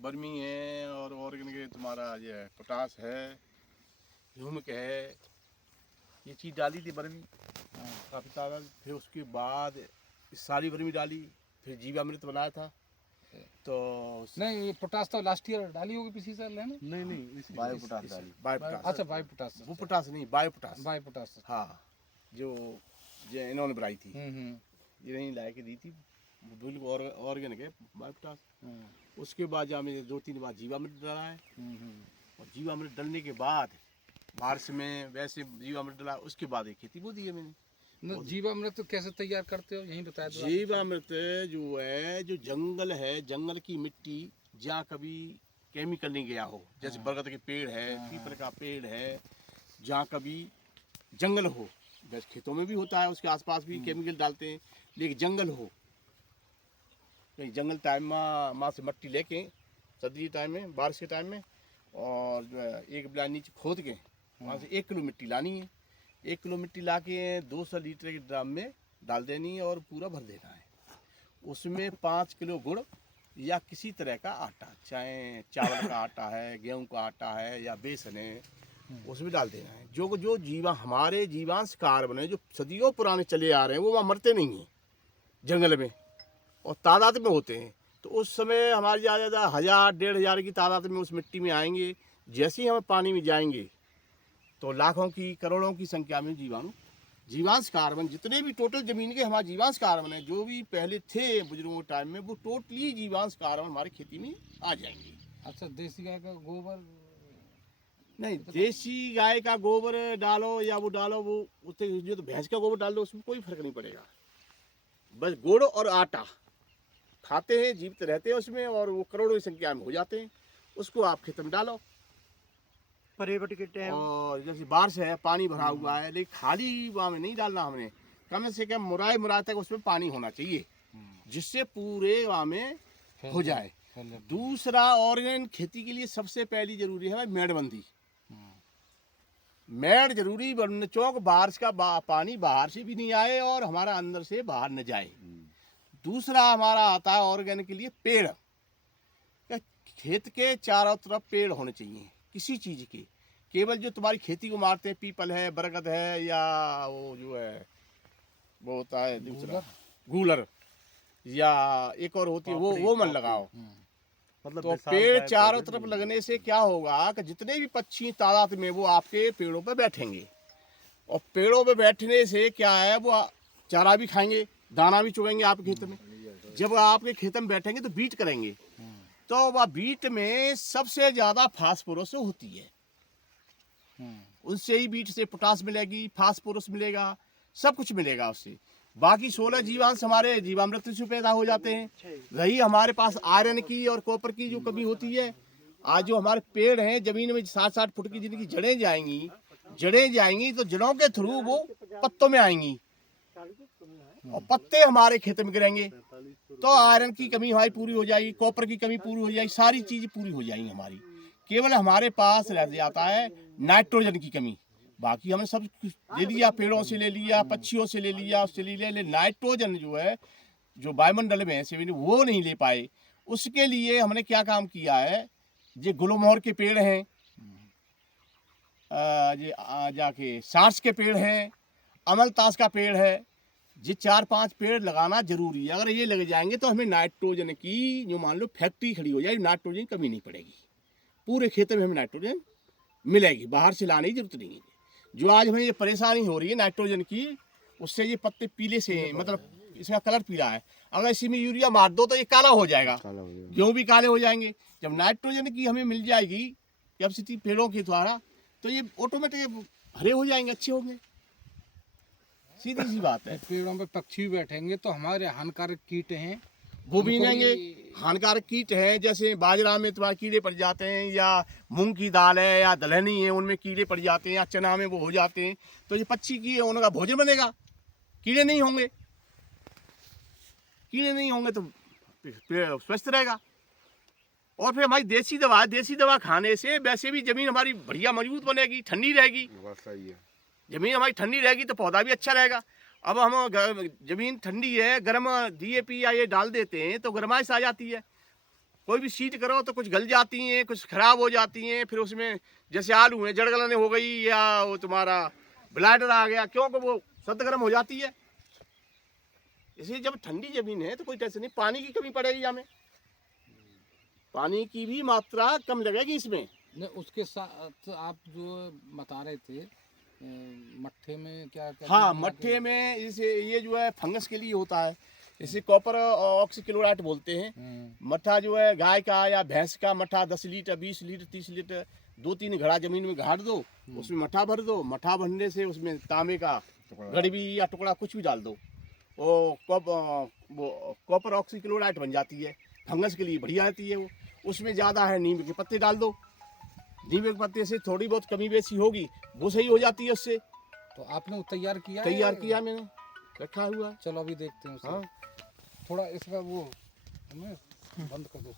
बर्मी है और ऑर्गेनिक तुम्हारा ये पोटास है, ह्यूमिक है, ये चीज़ डाली थी बर्मी काफ़ी तादाद। फिर उसके बाद सारी बर्मी डाली, फिर जीवामृत बनाया था। तो नहीं, ये पोटास तो लास्ट ईयर डाली होगी पिछली साल, है ना? नहीं बायो पोटास डाली, बायो पोटास। अच्छा, बायो पोटास, वो पोटास नहीं, बायो पोटास। Bio potash. हाँ, जो इन्होंने बनाई थी, ये नहीं ला के दी थी, बिल्कुल ऑर्गेनिक है बायो पोटास। उसके बाद जहाँ मैंने 2-3 बार जीवामृत डाला है, और जीवामृत डालने के बाद बारिश में वैसे जीवामृत डाला, उसके बाद एक खेती बो दी है मैंने। जीवामृत तो कैसे तैयार करते हो, यही बताया दो। जीवामृत जो है, जो जंगल है, जंगल की मिट्टी जहाँ कभी केमिकल नहीं गया हो, जैसे बरगद के पेड़ है, पीपल का पेड़ है, जहाँ कभी जंगल हो, वैसे खेतों में भी होता है, उसके आसपास भी केमिकल डालते हैं, लेकिन जंगल हो, कहीं जंगल टाइम में माँ से मिट्टी लेके सर्दी टाइम में, बारिश के टाइम में, और जो है एक बिला नीचे खोद के वहाँ से 1 किलो मिट्टी लानी है। 1 किलो मिट्टी ला के 200 लीटर के ड्रम में डाल देनी है और पूरा भर देना है। उसमें 5 किलो गुड़ या किसी तरह का आटा, चाहे चावल का आटा है, गेहूं का आटा है या बेसन है, उसमें डाल देना है। जो हमारे जीवांश कार्बन है, जो सदियों पुराने चले आ रहे हैं, वो वहाँ मरते नहीं हैं जंगल में, और तादाद में होते हैं। तो उस समय हमारी ज़्यादा 1000-1500 की तादाद में उस मिट्टी में आएंगे। जैसे ही हम पानी में जाएंगे तो लाखों की, करोड़ों की संख्या में जीवांश कार्बन, जितने भी टोटल ज़मीन के हमारे जीवांश कार्बन है, जो भी पहले थे बुजुर्गों के टाइम में, वो टोटली जीवांश कार्बन हमारी खेती में आ जाएंगे। अच्छा, देसी गाय का गोबर नहीं, देसी गाय का गोबर डालो या वो डालो, वो उससे जो तो भैंस का गोबर डाल दो, उसमें कोई फर्क नहीं पड़ेगा। बस गुड़ और आटा खाते हैं, जीवित रहते हैं उसमें, और वो करोड़ों की संख्या में हो जाते हैं। उसको आप खेत में डालो। परेबट के टाइम और जैसे बारिश है, पानी भरा हुआ है, लेकिन खाली वहाँ में नहीं डालना हमने, कम से कम मुराई तक उसमें पानी होना चाहिए, जिससे पूरे वहाँ में हो जाए। दूसरा, ऑर्गेनिक खेती के लिए सबसे पहली जरूरी है मेड़बंदी। मेड़ जरूरी बनना, चौक बारिश का पानी बाहर से भी नहीं आए और हमारा अंदर से बाहर न जाए। दूसरा हमारा आता है ऑर्गेनिक के लिए पेड़। खेत के चारों तरफ पेड़ होने चाहिए किसी चीज़ के। केवल जो तुम्हारी खेती को मारते हैं, पीपल है, बरगद है, या वो जो है वो होता है दूसरा गूलर, या एक और होती है वो मन लगाओ। मतलब तो पेड़ चारों तरफ लगने से क्या होगा कि जितने भी पक्षी तादाद में वो आपके पेड़ों पर बैठेंगे, और पेड़ों पे बैठने से क्या है, वो चारा भी खाएंगे, दाना भी चुगेंगे आपके खेत में। जब आपके खेत में बैठेंगे तो बीट करेंगे, तो वह बीट में सबसे ज़्यादा फास्फोरस होती है। उनसे ही बीट से पोटास मिलेगी, फास्फोरस मिलेगा, सब कुछ मिलेगा उससे। बाकी 16 जीवांश हमारे जीवामृत से पैदा हो जाते हैं। रही हमारे पास आयरन की और कॉपर की जो कमी होती है, आज जो हमारे पेड़ हैं जमीन में 60-60 फुट की जिनकी जड़ें जाएंगी तो जड़ों के थ्रू वो पत्तों में आएंगी, और पत्ते हमारे खेत में गिरेंगे, तो आयरन की कमी हमारी पूरी हो जाएगी, कॉपर की कमी पूरी हो जाएगी, सारी चीज़ पूरी हो जाएंगी हमारी। केवल हमारे पास रह जाता है नाइट्रोजन की कमी। बाकी हमने सब ले लिया, पेड़ों से ले लिया, पक्षियों से ले लिया, उससे ले लिया, नाइट्रोजन जो है, जो वायुमंडल में है वो नहीं ले पाए। उसके लिए हमने क्या काम किया है, ये गुलमोहर के पेड़ हैं, जाके सार्स के पेड़ हैं, अमलतास का पेड़ है, ये 4-5 पेड़ लगाना जरूरी है। अगर ये लग जाएंगे तो हमें नाइट्रोजन की, जो मान लो फैक्ट्री खड़ी हो जाएगी, नाइट्रोजन की कमी नहीं पड़ेगी, पूरे खेत में हमें नाइट्रोजन मिलेगी, बाहर से लाने की जरूरत नहीं है। जो आज हमें ये परेशानी हो रही है नाइट्रोजन की, उससे ये पत्ते पीले से, मतलब इसका कलर पीला है, अगर इसी में यूरिया मार दो तो ये काला हो जाएगा, गेहूँ भी काले हो जाएंगे। जब नाइट्रोजन की हमें मिल जाएगी कैपेसिटी पेड़ों के द्वारा, तो ये ऑटोमेटिक हरे हो जाएंगे, अच्छे होंगे, सीधी सी बात है। पेड़ों पे पक्षी भी बैठेंगे तो हमारे हानिकारक कीट हैं वो भी रहेंगे। हानिकारक कीट है, जैसे बाजरा में तुम्हारे कीड़े पड़ जाते हैं, या मूंग की दाल है या दलहनी है, उनमें कीड़े पड़ जाते हैं, या चना में वो हो जाते हैं, तो ये पक्षी की उनका भोजन बनेगा, कीड़े नहीं होंगे। कीड़े नहीं होंगे तो पेड़ स्वस्थ रहेगा। और फिर हमारी देसी दवा खाने से वैसे भी जमीन हमारी बढ़िया मजबूत बनेगी, ठंडी रहेगी। जमीन हमारी ठंडी रहेगी तो पौधा भी अच्छा रहेगा। अब हम जमीन ठंडी है, गर्म DAP या ये डाल देते हैं तो गर्माइश आ जाती है, कोई भी सीड करो तो कुछ गल जाती हैं, कुछ खराब हो जाती हैं, फिर उसमें जैसे आलू है, जड़ गलने हो गई या वो तुम्हारा ब्लाइडर आ गया, क्योंकि वो सख्त गर्म हो जाती है। इसलिए जब ठंडी जमीन है तो कोई टेंशन नहीं, पानी की कमी पड़ेगी हमें, पानी की भी मात्रा कम लगेगी इसमें। नहीं, उसके साथ आप जो बता रहे थे मट्ठे में क्या क्या हाँ, मट्ठे में इसे ये जो है फंगस के लिए होता है, इसे कॉपर ऑक्सीक्लोराइड बोलते हैं। मट्ठा जो है गाय का या भैंस का मट्ठा 10 लीटर 20 लीटर 30 लीटर 2-3 घड़ा जमीन में गाड़ दो, उसमें मट्ठा भर दो। मट्ठा भरने से उसमें तांबे का गड़बी या टुकड़ा कुछ भी डाल दो, वो कॉपर ऑक्सीक्लोराइड बन जाती है, फंगस के लिए बढ़िया रहती है वो। उसमें ज़्यादा है नीम के पत्ते डाल दो, नीम के पत्ते से थोड़ी बहुत कमी बेसी होगी, वो सही हो जाती है उससे। तो आपने वो तैयार किया तैयार है? किया मैंने, रखा हुआ। चलो अभी देखते हैं उसे। हाँ, थोड़ा इसका वो हमें बंद कर दो।